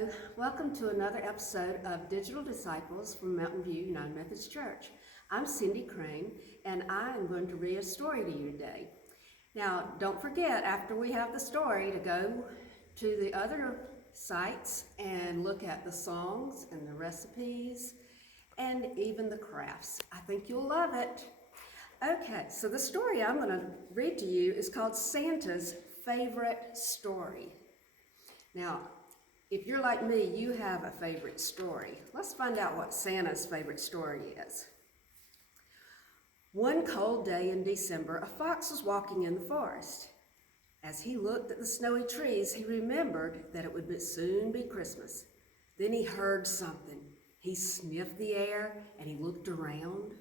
Hello, welcome to another episode of Digital Disciples from Mountain View United Methodist Church. I'm Cindy Crane, and I am going to read a story to you today. Now, don't forget, after we have the story, to go to the other sites and look at the songs and the recipes and even the crafts. I think you'll love it. Okay, so the story I'm going to read to you is called Santa's Favorite Story. Now, if you're like me, you have a favorite story. Let's find out what Santa's favorite story is. One cold day in December, a fox was walking in the forest. As he looked at the snowy trees, he remembered that it would soon be Christmas. Then he heard something. He sniffed the air and he looked around.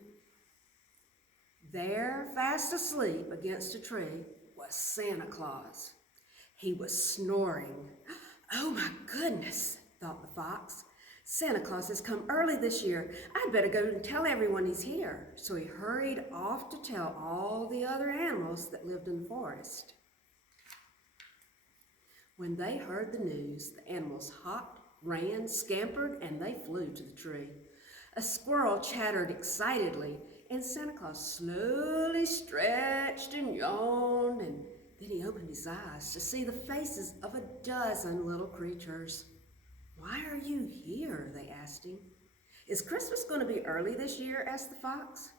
There, fast asleep against a tree, was Santa Claus. He was snoring. "Oh my goodness," thought the fox. "Santa Claus has come early this year. I'd better go and tell everyone he's here." So he hurried off to tell all the other animals that lived in the forest. When they heard the news, the animals hopped, ran, scampered, and they flew to the tree. A squirrel chattered excitedly, and Santa Claus slowly stretched and yawned, and then he opened his eyes to see the faces of a dozen little creatures. "Why are you here?" they asked him. "Is Christmas going to be early this year?" asked the fox.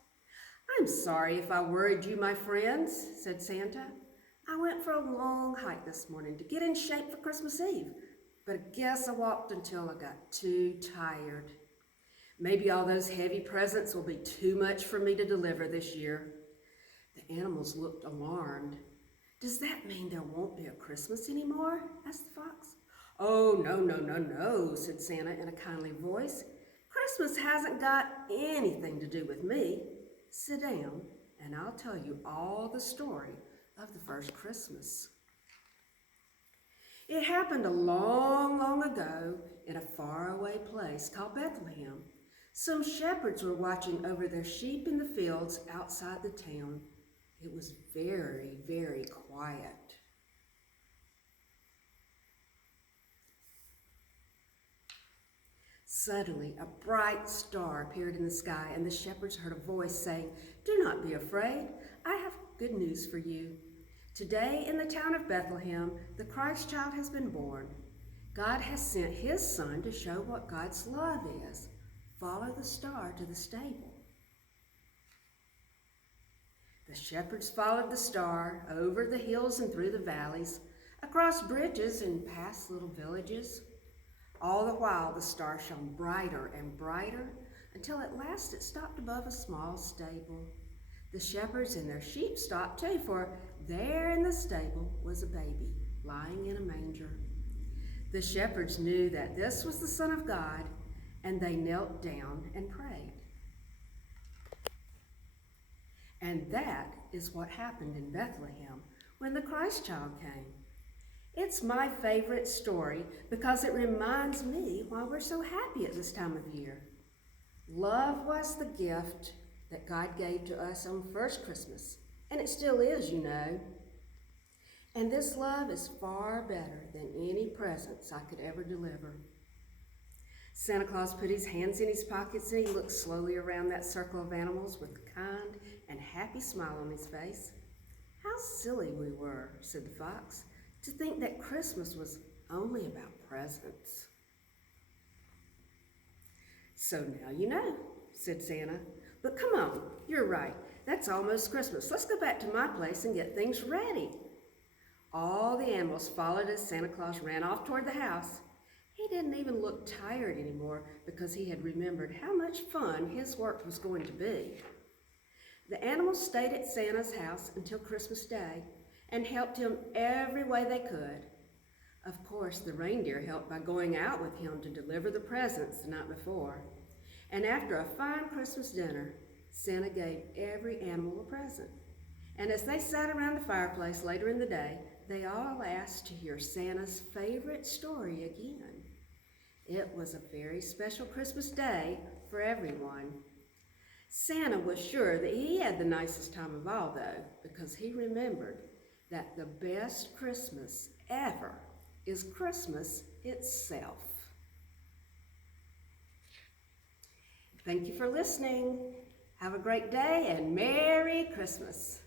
"I'm sorry if I worried you, my friends," said Santa. "I went for a long hike this morning to get in shape for Christmas Eve, but I guess I walked until I got too tired. Maybe all those heavy presents will be too much for me to deliver this year." The animals looked alarmed. "Does that mean there won't be a Christmas anymore?" asked the fox. "Oh, no," said Santa in a kindly voice. "Christmas hasn't got anything to do with me. Sit down and I'll tell you all the story of the first Christmas. It happened a long, long ago in a faraway place called Bethlehem. Some shepherds were watching over their sheep in the fields outside the town. It was very, very quiet. Suddenly, a bright star appeared in the sky, and the shepherds heard a voice saying, "Do not be afraid. I have good news for you. Today, in the town of Bethlehem, the Christ child has been born. God has sent his Son to show what God's love is. Follow the star to the stable." The shepherds followed the star over the hills and through the valleys, across bridges and past little villages. All the while, the star shone brighter and brighter until at last it stopped above a small stable. The shepherds and their sheep stopped too, for there in the stable was a baby lying in a manger. The shepherds knew that this was the Son of God, and they knelt down and prayed. And that is what happened in Bethlehem when the Christ child came. It's my favorite story because it reminds me why we're so happy at this time of year. Love was the gift that God gave to us on first Christmas, and it still is, you know. And this love is far better than any presents I could ever deliver. Santa Claus put his hands in his pockets and he looked slowly around that circle of animals with a kind and happy smile on his face. "How silly we were," said the fox, "to think that Christmas was only about presents." "So now you know," said Santa. "But come on, you're right. That's almost Christmas. Let's go back to my place and get things ready." All the animals followed as Santa Claus ran off toward the house. He didn't even look tired anymore because he had remembered how much fun his work was going to be. The animals stayed at Santa's house until Christmas Day and helped him every way they could. Of course, the reindeer helped by going out with him to deliver the presents the night before. And after a fine Christmas dinner, Santa gave every animal a present. And as they sat around the fireplace later in the day, they all asked to hear Santa's favorite story again. It was a very special Christmas day for everyone. Santa was sure that he had the nicest time of all, though, because he remembered that the best Christmas ever is Christmas itself. Thank you for listening. Have a great day and Merry Christmas.